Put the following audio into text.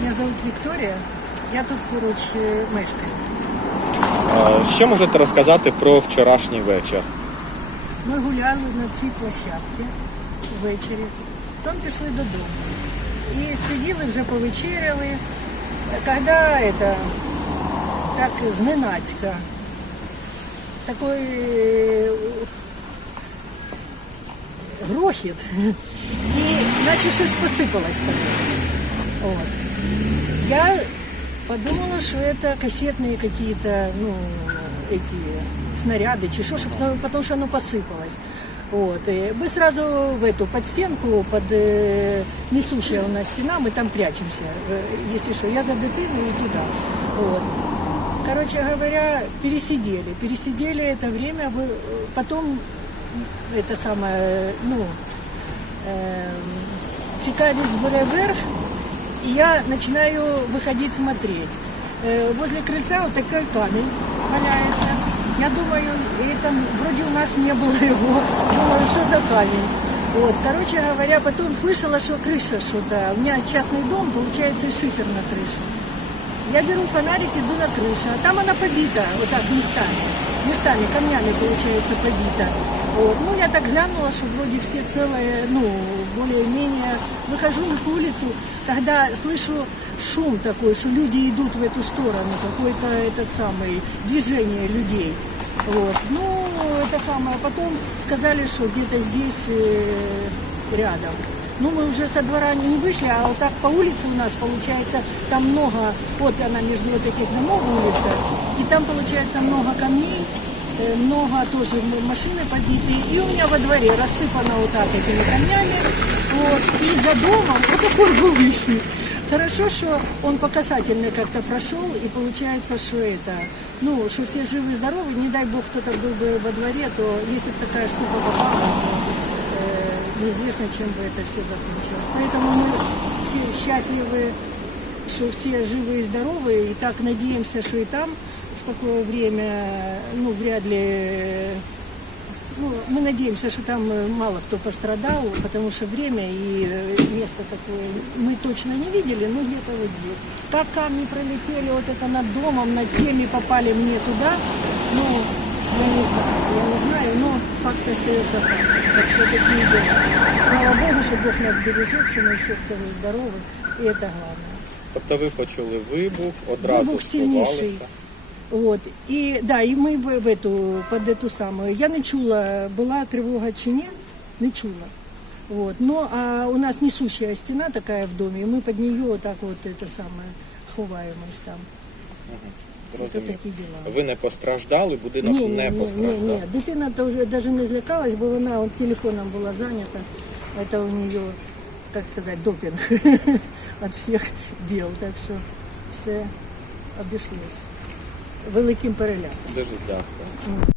Мене звуть Вікторія. Я тут поруч е, мешкаю. Що можете розказати про вчорашній вечір? Ми гуляли на цій площадці ввечері, потім пішли додому. І сиділи, вже повечеряли. Коли это, так зненацька, такой е, грохіт, і наче щось посипалось. Вот. Я подумала, что это кассетные какие-то, ну, эти снаряды, ну, потому что оно посыпалось. Вот. И мы сразу в эту под стенку, под э, несущая у нас стена, мы там прячемся. Э, Если что, я за дитину и туда. Вот. Короче говоря, пересидели. Пересидели это время, потом это самое, ну, э, цікавість бере верх, я начинаю выходить смотреть. Э, Возле крыльца вот такой камень валяется. Я думаю, это вроде у нас не было его. Думаю, что за камень. Вот, короче говоря, потом слышала, что крыша что-то. У меня частный дом, получается, шифер на крыше. Я беру фонарик, иду на крышу, а там она побита, вот так местами. Местами, камнями, получается, побита. Вот. Ну, я так глянула, что вроде все целые, ну, более-менее. Выхожу на улицу, когда слышу шум такой, что люди идут в эту сторону, какое-то этот самый движение людей. Вот. Ну, это самое. Потом сказали, что где-то здесь э, рядом. Ну, мы уже со двора не вышли, а вот так по улице у нас, получается, там много, вот она между вот этих домов улица, и там, получается, много камней, э, много тоже машины побитые, и у меня во дворе рассыпано вот так этими камнями, вот, и за домом вот такой был лишний. Хорошо, что он по касательной как-то прошел, и получается, что это, ну, что все живы и здоровы, не дай бог кто-то был бы во дворе, то если такая штука попала, неизвестно, чем бы это все закончилось. Поэтому мы все счастливы, что все живы и здоровы, и так надеемся, что и там в такое время, ну, вряд ли, ну, мы надеемся, что там э, мало кто пострадал, потому что время и э, место такое мы точно не видели, но где-то вот здесь. Как камни пролетели вот это над домом, над теми попали мне туда, ну, я не знаю, я не знаю, но факт остается фактом. Так что такие дела. Слава Богу, что Бог нас бережет, что мы все целы и здоровы, и это главное. Тобто ви почули вибух, одразу Вибух сильніший. сховалися. От і да, і ми в, в эту, під эту самую. Я не чула, була тривога чи ні, не чула. Вот. Ну, а у нас несущая стена такая в доме, и мы под нее вот так вот это самое ховаемость там. Зрозумів. Ви не постраждали, будинок Ні, ні, не ні, ні, постраждав. ні. Дитина то вже навіть не злякалась, бо вона от телефоном була зайнята. Це у нее, так сказати, допинг від всіх діл. Так що все обійшлось великим переляком. Дуже дякую.